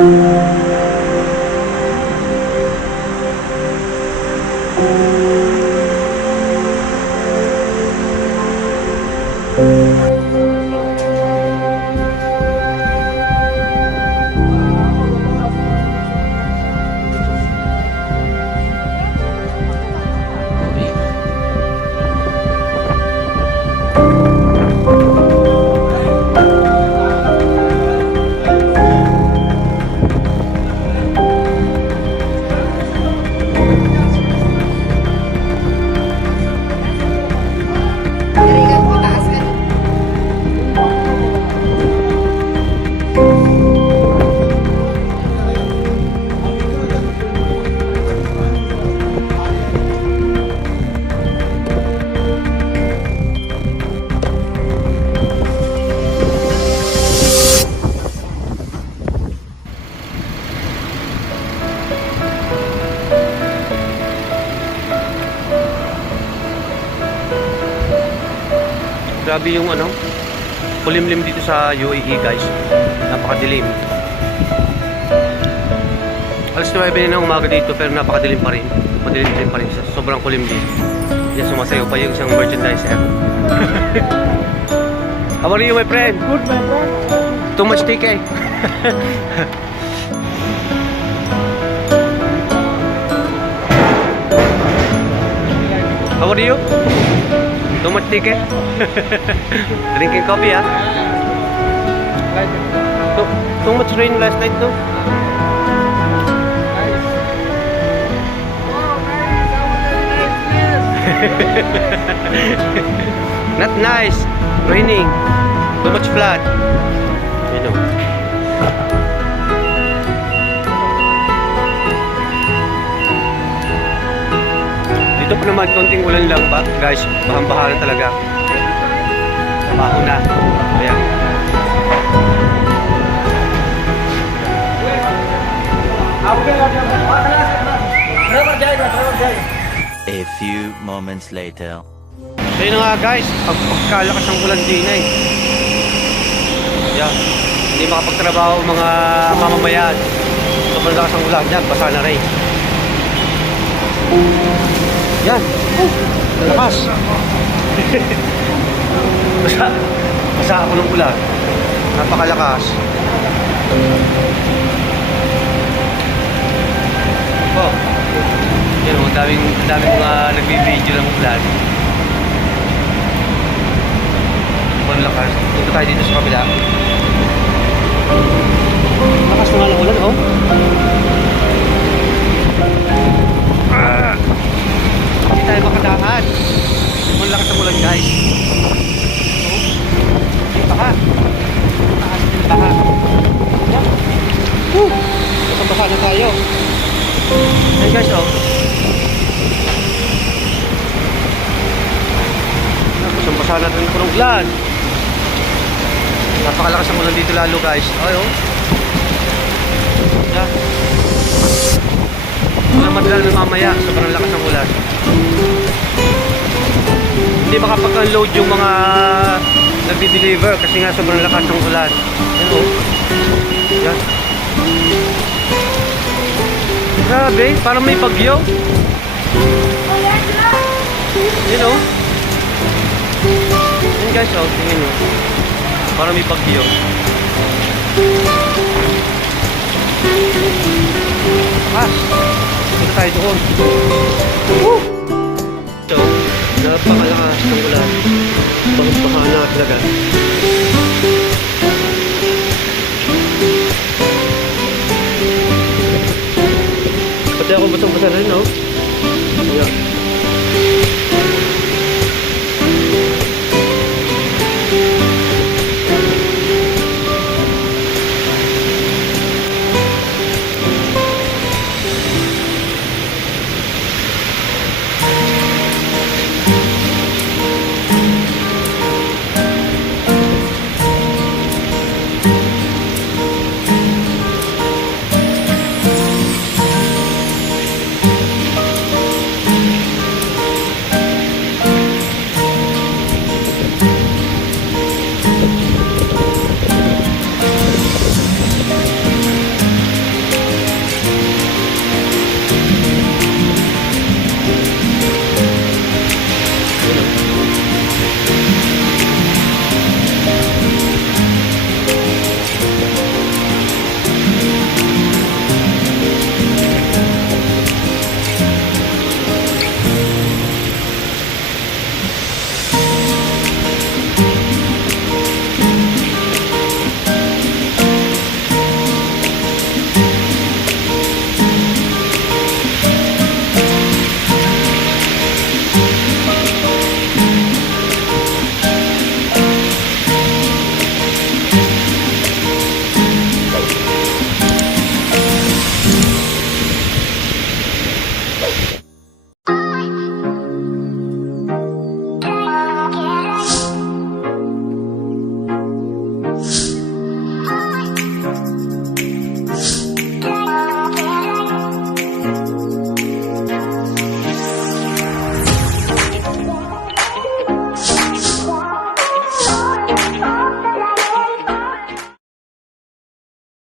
Música Grabe yung ano, kulimlim dito sa UAE guys. Napakadilim. Alas 9 na umaga dito pero napakadilim pa rin. Madilim din pa rin. Sobrang kulimlim. Yan, sumasayaw pa yung isang merchandiser. How are you my friend? Good, my friend. Too much TK. How are you? Too much TK? Drinking coffee, ah? Too, too much rain last night, no? Not nice. Raining. Too much flood. Dito pa naman konting ulan lang ba? Guys, bahang-baha na talaga. Baho na. Ayan. A few moments later. So yun nga guys, pag pagkalakas ng ulan din eh. Yan. Hindi makapagtrabaho ang mga mamamayan. Sobrang lakas ng ulan. Yan, basa na rin. Yan. Oh, lakas. basa. Basa ako ng ulan. Napakalakas. Oh. Yan, ang daming, ang daming mga nagbibideo ng ulan. Sobrang lakas. Dito tayo dito sa kabila. Lakas na nga ng ulan, oh. Ulan, guys. Oh. Hindi pa ka. Taas din pa ka. Yan. Woo! Basa na tayo. Ayan guys, oh. Basang-basa natin po ng ulan. Napakalakas ang ulan dito lalo guys. Ay oh. Yan. Wala madala na mamaya. Sobrang lakas ng ulan. Hindi makapag-unload yung mga nagdi-deliver kasi nga sobrang lakas ng ulan. Yan oh. Yan. Grabe, parang may bagyo. Yan oh. Yan guys, oh, tingin nyo. Parang may bagyo. Pati ako basang-basa rin, no? Ayan.